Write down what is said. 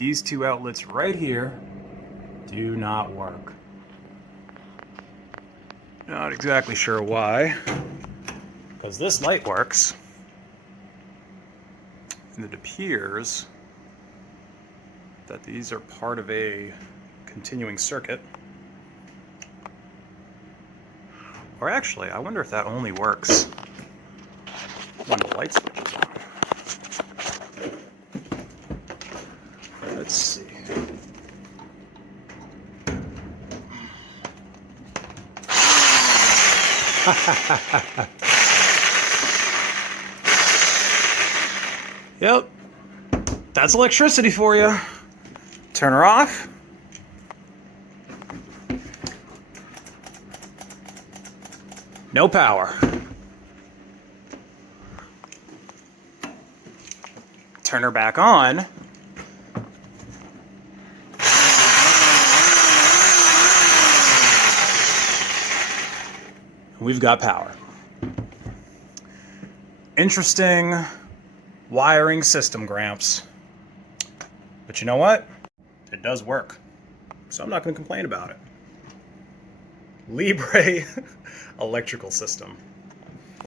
these two outlets right here do not work. Not exactly sure why, because this light works, and it appears that these are part of a continuing circuit. Or actually, I wonder if that only works when the light switch is on. Let's see. Yep, that's electricity for you. Turn her off. No power. Turn her back on. We've got power. Interesting wiring system, Gramps. But you know what? It does work. So I'm not going to complain about it. Libre electrical system.